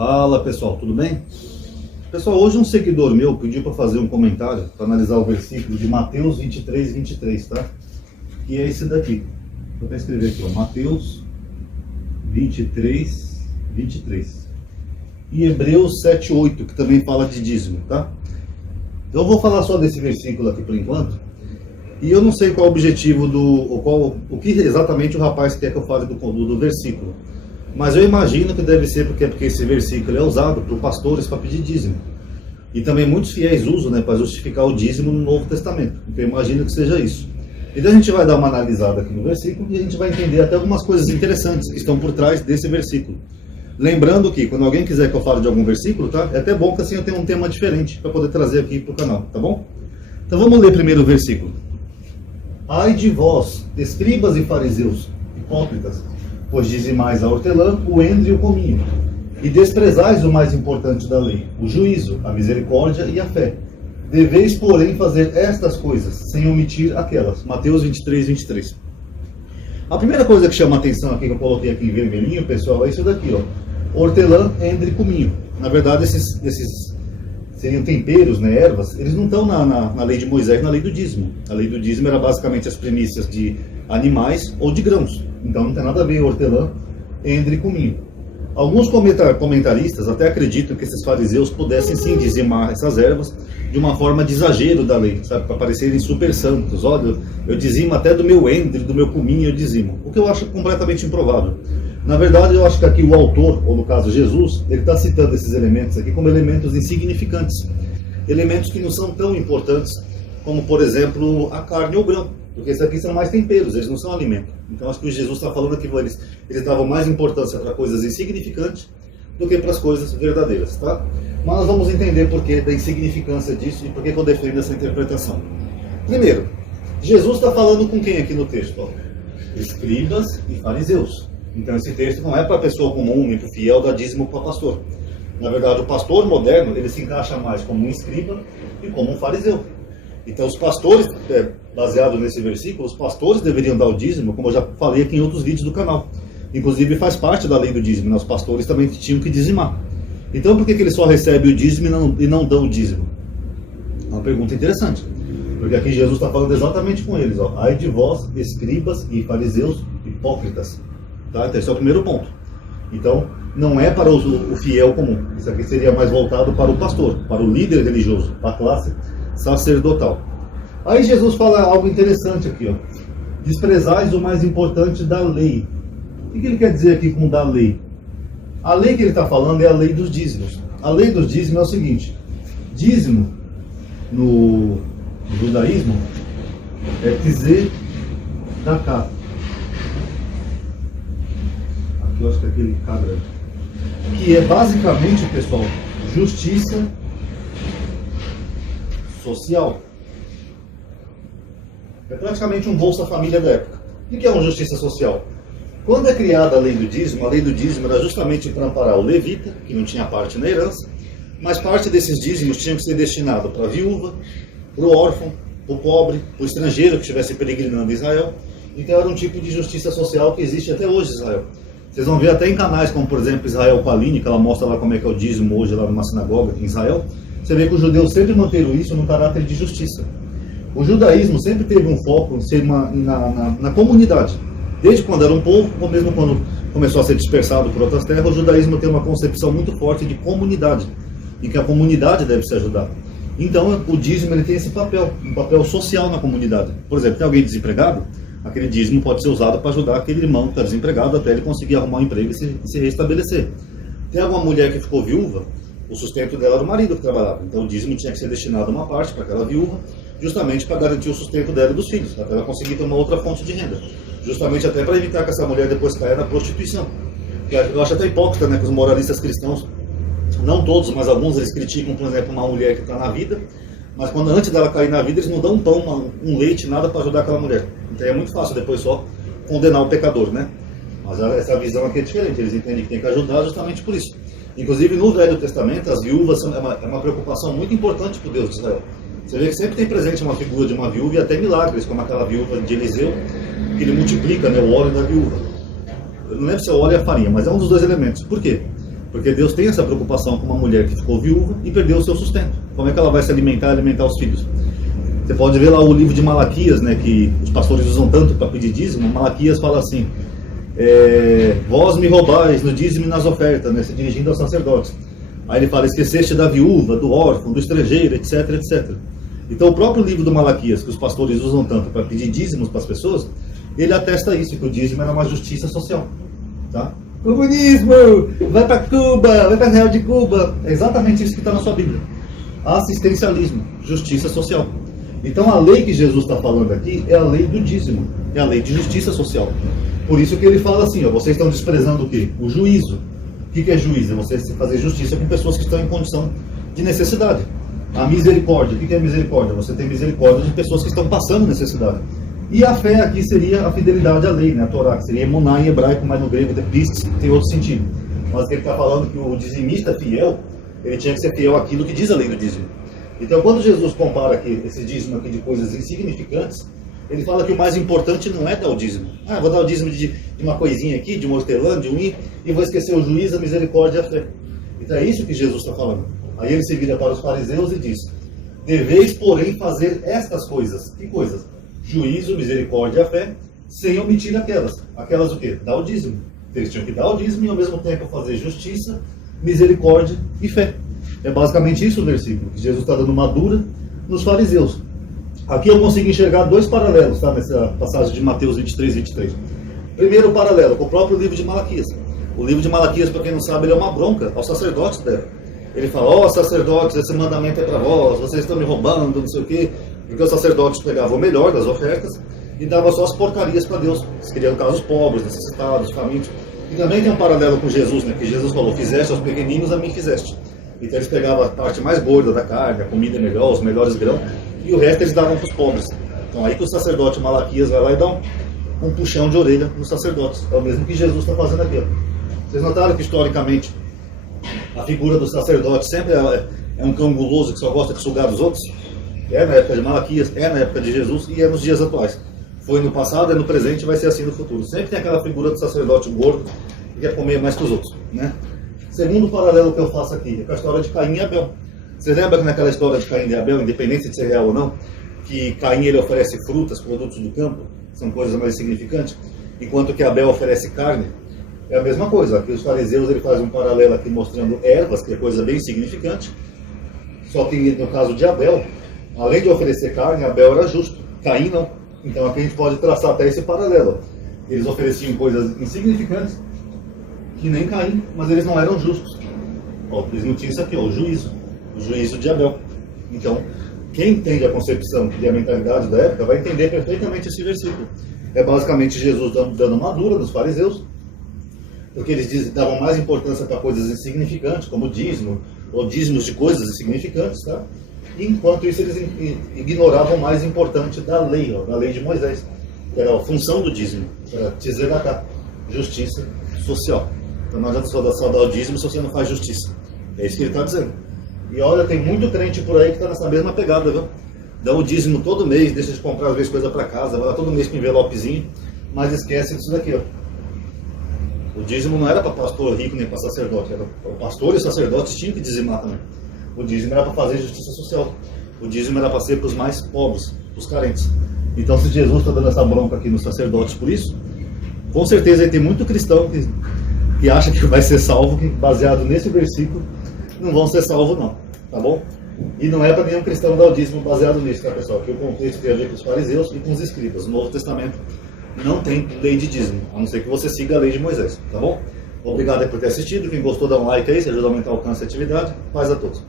Fala pessoal, tudo bem? Pessoal, hoje um seguidor meu pediu para fazer um comentário, para analisar o versículo de Mateus 23, tá? Que é esse daqui. Vou até escrever aqui, ó, Mateus 23. E Hebreus 7:8, que também fala de dízimo, tá? Então eu vou falar só desse versículo aqui por enquanto. E eu não sei qual o objetivo o que exatamente o rapaz quer que eu fale do versículo. Mas eu imagino que deve ser porque esse versículo é usado por pastores para pedir dízimo. E também muitos fiéis usam, né, para justificar o dízimo no Novo Testamento. Então eu imagino que seja isso. Então a gente vai dar uma analisada aqui no versículo e a gente vai entender até algumas coisas interessantes que estão por trás desse versículo. Lembrando que quando alguém quiser que eu fale de algum versículo, tá? É até bom que assim eu tenha um tema diferente para poder trazer aqui para o canal, tá bom? Então vamos ler primeiro o versículo. Ai de vós, escribas e fariseus, hipócritas, pois dizimais a hortelã, o endro e o cominho, e desprezais o mais importante da lei, o juízo, a misericórdia e a fé. Deveis, porém, fazer estas coisas, sem omitir aquelas. Mateus 23. A primeira coisa que chama a atenção aqui, que eu coloquei aqui em vermelhinho, pessoal, é isso daqui, ó. Hortelã, endro e cominho. Na verdade, esses seriam temperos, né, ervas, eles não estão na lei de Moisés, na lei do dízimo. A lei do dízimo era basicamente as primícias de animais ou de grãos. Então não tem nada a ver hortelã, endro e cominho. Alguns comentaristas até acreditam que esses fariseus pudessem sim dizimar essas ervas de uma forma de exagero da lei, sabe, para parecerem super santos. Olha, eu dizimo até do meu endro, do meu cominho eu dizimo. O que eu acho completamente improvável. Na verdade, eu acho que aqui o autor, ou no caso Jesus, ele está citando esses elementos aqui como elementos insignificantes. Elementos que não são tão importantes como, por exemplo, a carne ou o grão. Porque esses aqui são mais temperos, eles não são alimento. Então acho que o Jesus está falando que eles davam mais importância para coisas insignificantes do que para as coisas verdadeiras, tá? Mas nós vamos entender por que da insignificância disso e por que eu defendo essa interpretação. Primeiro, Jesus está falando com quem aqui no texto? Ó? Escribas e fariseus. Então esse texto não é para a pessoa comum, nem para o fiel dar dízimo para o pastor. Na verdade, o pastor moderno, ele se encaixa mais como um escriba e como um fariseu. Então os pastores, baseado nesse versículo, os pastores deveriam dar o dízimo, como eu já falei aqui em outros vídeos do canal. Inclusive faz parte da lei do dízimo, né? Os pastores também tinham que dizimar. Então por que eles só recebem o dízimo e não dão o dízimo? É uma pergunta interessante. Porque aqui Jesus está falando exatamente com eles. Ó. Ai de vós, escribas e fariseus hipócritas. Tá? Então esse é o primeiro ponto. Então não é para o fiel comum. Isso aqui seria mais voltado para o pastor, para o líder religioso, para a classe sacerdotal. Aí Jesus fala algo interessante aqui, ó. Desprezais o mais importante da lei. O que ele quer dizer aqui com da lei? A lei que ele está falando é a lei dos dízimos. A lei dos dízimos é o seguinte: dízimo no judaísmo é tzedakah. Aqui eu acho que é aquele cabra. Que é basicamente, pessoal, justiça social. É praticamente um Bolsa Família da época. O que é uma justiça social? Quando é criada a lei do dízimo era justamente para amparar o levita, que não tinha parte na herança, mas parte desses dízimos tinham que ser destinado para a viúva, para o órfão, para o pobre, para o estrangeiro que estivesse peregrinando em Israel. Então era um tipo de justiça social que existe até hoje em Israel. Vocês vão ver até em canais como, por exemplo, Israel Paline, que ela mostra lá como é que é o dízimo hoje lá numa sinagoga em Israel. Você vê que os judeus sempre manteram isso no caráter de justiça. O judaísmo sempre teve um foco em ser na comunidade. Desde quando era um povo, ou mesmo quando começou a ser dispersado por outras terras, o judaísmo tem uma concepção muito forte de comunidade, em que a comunidade deve se ajudar. Então o dízimo ele tem esse papel, um papel social na comunidade. Por exemplo, tem alguém desempregado, aquele dízimo pode ser usado para ajudar aquele irmão que está desempregado até ele conseguir arrumar um emprego e se restabelecer. Tem alguma mulher que ficou viúva, o sustento dela era o marido que trabalhava. Então o dízimo tinha que ser destinado uma parte para aquela viúva, justamente para garantir o sustento dela e dos filhos, até ela conseguir ter uma outra fonte de renda. Justamente até para evitar que essa mulher depois caia na prostituição. Eu acho até hipócrita, né, que os moralistas cristãos, não todos, mas alguns, eles criticam, por exemplo, uma mulher que está na vida, mas quando antes dela cair na vida, eles não dão um pão, um leite, nada para ajudar aquela mulher. Então é muito fácil depois só condenar o pecador, né? Mas essa visão aqui é diferente, eles entendem que tem que ajudar justamente por isso. Inclusive no Velho Testamento, as viúvas é uma preocupação muito importante para o Deus de Israel. Você vê que sempre tem presente uma figura de uma viúva e até milagres, como aquela viúva de Eliseu, que ele multiplica, né, o óleo da viúva. Eu não lembro se é o óleo e a farinha, mas é um dos dois elementos. Por quê? Porque Deus tem essa preocupação com uma mulher que ficou viúva e perdeu o seu sustento. Como é que ela vai se alimentar os filhos? Você pode ver lá o livro de Malaquias, né, que os pastores usam tanto para pedir dízimo. Malaquias fala assim: vós me roubais no dízimo e nas ofertas, né, se dirigindo aos sacerdotes. Aí ele fala: esqueceste da viúva, do órfão, do estrangeiro, etc, etc. Então o próprio livro do Malaquias, que os pastores usam tanto para pedir dízimos para as pessoas, ele atesta isso, que o dízimo era uma justiça social. Tá? Comunismo! Vai para Cuba! Vai para Israel de Cuba! É exatamente isso que está na sua Bíblia. Assistencialismo, justiça social. Então a lei que Jesus está falando aqui é a lei do dízimo, é a lei de justiça social. Por isso que ele fala assim, ó, vocês estão desprezando o quê? O juízo. O que é juízo? É você fazer justiça com pessoas que estão em condição de necessidade. A misericórdia. O que é misericórdia? Você tem misericórdia de pessoas que estão passando necessidade. E a fé aqui seria a fidelidade à lei, né? A Torá, que seria emuná em hebraico, mas no grego tem outro sentido. Mas ele está falando que o dizimista fiel, ele tinha que ser fiel àquilo que diz a lei do dízimo. Então, quando Jesus compara aqui esse dízimo aqui de coisas insignificantes, ele fala que o mais importante não é dar o dízimo. Vou dar o dízimo de uma coisinha aqui, de uma hortelã, de um i, e vou esquecer o juízo, a misericórdia e a fé. Então é isso que Jesus está falando. Aí ele se vira para os fariseus e diz: deveis, porém, fazer estas coisas. Que coisas? Juízo, misericórdia e a fé, sem omitir aquelas. Aquelas o quê? Dar o dízimo. Eles tinham que dar o dízimo e ao mesmo tempo fazer justiça, misericórdia e fé. É basicamente isso o versículo, que Jesus está dando uma dura nos fariseus. Aqui eu consigo enxergar dois paralelos, tá, nessa passagem de Mateus 23, 23. Primeiro paralelo, com o próprio livro de Malaquias. O livro de Malaquias, para quem não sabe, ele é uma bronca aos sacerdotes dela. Ele fala: sacerdotes, esse mandamento é para vós, vocês estão me roubando, não sei o quê. Porque os sacerdotes pegavam o melhor das ofertas e davam só as porcarias para Deus. Eles queriam casos pobres, necessitados, famintos. E também tem um paralelo com Jesus, né, que Jesus falou: fizeste aos pequeninos, a mim fizeste. Então eles pegavam a parte mais gorda da carne, a comida melhor, os melhores grãos, e o resto eles davam para os pobres. Então aí que o sacerdote Malaquias vai lá e dá um puxão de orelha nos sacerdotes. É o mesmo que Jesus está fazendo aqui. Vocês notaram que historicamente a figura do sacerdote sempre é um cão guloso que só gosta de sugar dos outros? É na época de Malaquias, é na época de Jesus e é nos dias atuais. Foi no passado, é no presente e vai ser assim no futuro. Sempre tem aquela figura do sacerdote gordo que quer comer mais que os outros, né? Segundo paralelo que eu faço aqui é com a história de Caim e Abel. Você lembra que naquela história de Caim e Abel, independente de ser real ou não, que Caim ele oferece frutas, produtos do campo, são coisas mais significantes, enquanto que Abel oferece carne? É a mesma coisa. Aqui os fariseus ele faz um paralelo aqui mostrando ervas, que é coisa bem significante, só que no caso de Abel, além de oferecer carne, Abel era justo, Caim não. Então aqui a gente pode traçar até esse paralelo. Eles ofereciam coisas insignificantes, que nem Caim, mas eles não eram justos. Eles não tinham isso aqui, o juízo de Abel. Então, quem entende a concepção e a mentalidade da época vai entender perfeitamente esse versículo. É basicamente Jesus dando uma dura nos fariseus, porque eles davam mais importância para coisas insignificantes, como dízimo, ou dízimos de coisas insignificantes, tá? Enquanto isso eles ignoravam o mais importante da lei de Moisés, que era a função do dízimo, era tzedakah, justiça social. Então não adianta só dar o dízimo se você não faz justiça. É isso que ele está dizendo. E olha, tem muito crente por aí que está nessa mesma pegada, viu? Dá o dízimo todo mês, deixa de comprar às vezes coisa para casa, vai lá todo mês com envelopezinho, mas esquece disso daqui, ó. O dízimo não era para pastor rico nem para sacerdote, era para o pastor e os sacerdotes tinham que dizimar também. O dízimo era para fazer justiça social. O dízimo era para ser para os mais pobres, os carentes. Então, se Jesus está dando essa bronca aqui nos sacerdotes por isso, com certeza aí tem muito cristão que acha que vai ser salvo, que baseado nesse versículo, não vão ser salvos não, tá bom? E não é para nenhum cristão dar o dízimo baseado nisso, tá, pessoal? Que o contexto tem a ver com os fariseus e com os escribas. No Novo Testamento não tem lei de dízimo, a não ser que você siga a lei de Moisés, tá bom? Obrigado aí por ter assistido. Quem gostou, dá um like aí, se ajuda a aumentar o alcance e a atividade. Paz a todos.